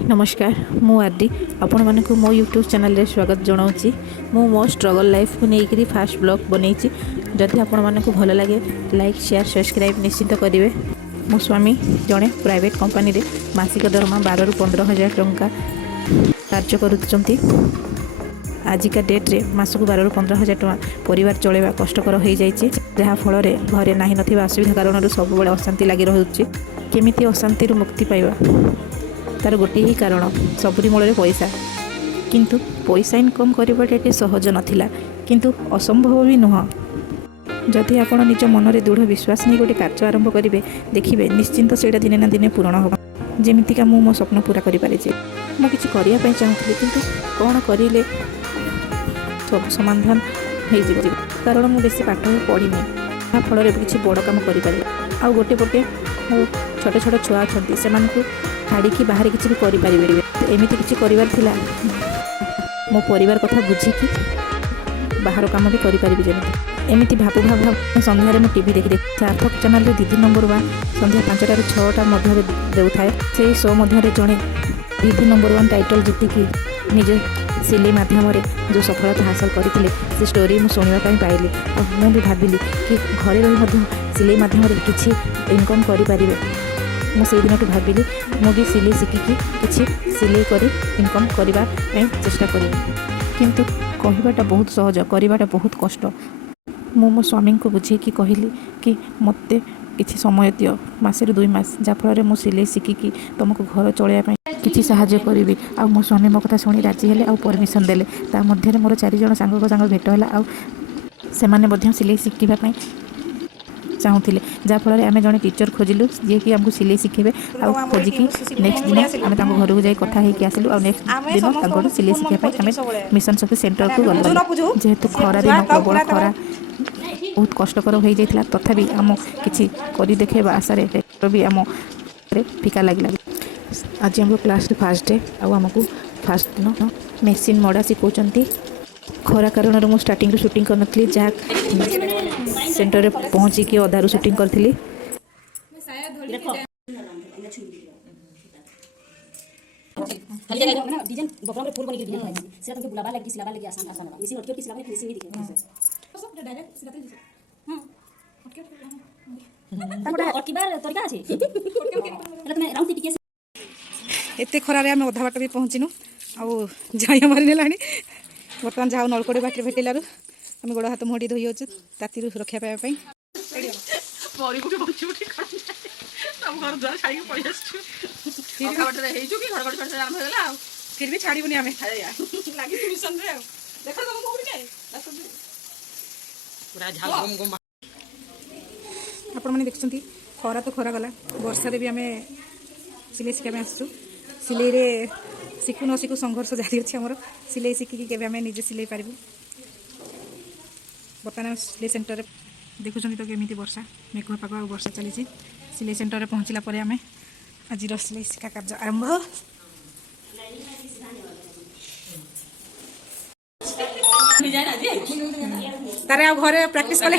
नमस्कार मु आरडी आपण मानक मो यूट्यूब चैनल रे स्वागत जनाऊँगी। मु मो स्ट्रगल लाइफ को लेकर फास्ट ब्लॉग बनई। जदि आपण मानक भल लगे लाइक शेयर सब्सक्राइब निश्चित करेंगे। मो स्वामी जड़े प्राइवेट कंपनी रे मासिक दरमा 12 ରୁ 15,000 टंका कार्य करुँच। आजिका डेट रे मासक 12 ରୁ 15,000 टंका परिवार चलैवा कष्टकर हो जाइए। जहाँफल घरे ना ना असुविधा कारण सब अशांति लगी रोचे। केमिति अशांति मुक्ति पाइबा तार गोटे ही कारण सबुरी मूल पैसा। किंतु पैसा इनकम करवाटा सहज नाला किंतु असंभव भी नुह। जदि आप निज मन में दृढ़ विश्वास नहीं गोटे कार्य आरंभ करेंगे देखिए निश्चिंत से दिने ना दिने पूरण होगा। जमीका मो स्वप्न पूरा करें मुझे करने चाहूँगी किंतु कौन करें सब समाधान हो कारण मुझे बेसी पाठ पढ़ी फल किसी बड़ कम कर आ गोटे पटे मो छोट छोट छुआ अच्छा से छाड़ी बाहर किसी भी करें एमती किसी कर मो परिवार कथा बुझिकी बाहर कम भी करें जमी एमती भाबू भाव सन्धार मुझे टीवी देखी सार्थक चैनल दीदी नंबर 1 संध्या 5टा ରୁ 6टा मध्य देउथाए। से शो मध्य जड़े दीदी नंबर 1 टाइटल जीतिकी निजे सिलाई माध्यम जो सफलता हासिल करते से स्टोरी मुझे शुणापी पाइली। मुझे भाविली कि घरे रही सिलाई माध्यम किसी इनकम करें। मुझे दिन भाविली मुझे सिलाई शिखिकी किसी सिलाई कर इनकम करने चेष्टा करी किंतु कहवाटा बहुत सहज करवाटा बहुत कष्ट। मो स्वामी को बुझेकी कहली कि मत किसी समय दियो मसे 2 मास जहाँफल मुझे सिलाई शिखिकी तुमको घर चलैया किसी साहाय्य करी। आ मो स्वामी मो कथा शुणी राजी हेले आ परमिशन देले। ता मध्य मोर 4 जण सांग भेट है आ से सिलाई शिखापी चाहूले जहाँफल आम जड़े टीचर खोजिलु जी कि आमको सिलाई शिखेबे आ खोजिकी नेक्स्ट दिन आम घर को जाई कथा होकर आसिलु आ नेक्स्ट दिन सिलाई शिखापी आम मिशन शक्ति सेंटर को गलु। जेहेतु खरा दिन प्रबल खरा बहुत कष्टकर हो जाता तथापि आम किसी कर देखेबा आशारे भी आम फिका लगे। आज आम क्लास फास्ट डे आमको फास्ट दिन मेसीन मड़ा शिखौं। खरा कारण मुझे स्टार्टिंग शूटिंग करनी जहाँ सेंटर रे पहुँचिकी अधारू शूटिंग करी। एते खरारे आम अधा बाट भी पहुँचीनु आई मारी ना बर्तमान जहाँ नलकोड़ी बाटे भेटल आम गोड़ हाथ मुहटी धोई जाऊँ राति रक्षा पाइबापी। फिर भी छाड़बनी आम आपण मैंने देखते खरा तो खरा गला वर्षा भी आम सिलाई शिखापी आसु सिलाई रे शिखु न शिखु संघर्ष जारी अच्छी आमर सिलाई शिखिकी के निजे सिलाई पारू। बर्तमान सिलाई सेंटर देखुं तो केमी वर्षा मेघुआ पाग आ वर्षा चली सिलाई सेंटर पहुँचला आम आज सिलाई शिखा कार्य आरंभ। तारे घरे प्रैक्टिस कले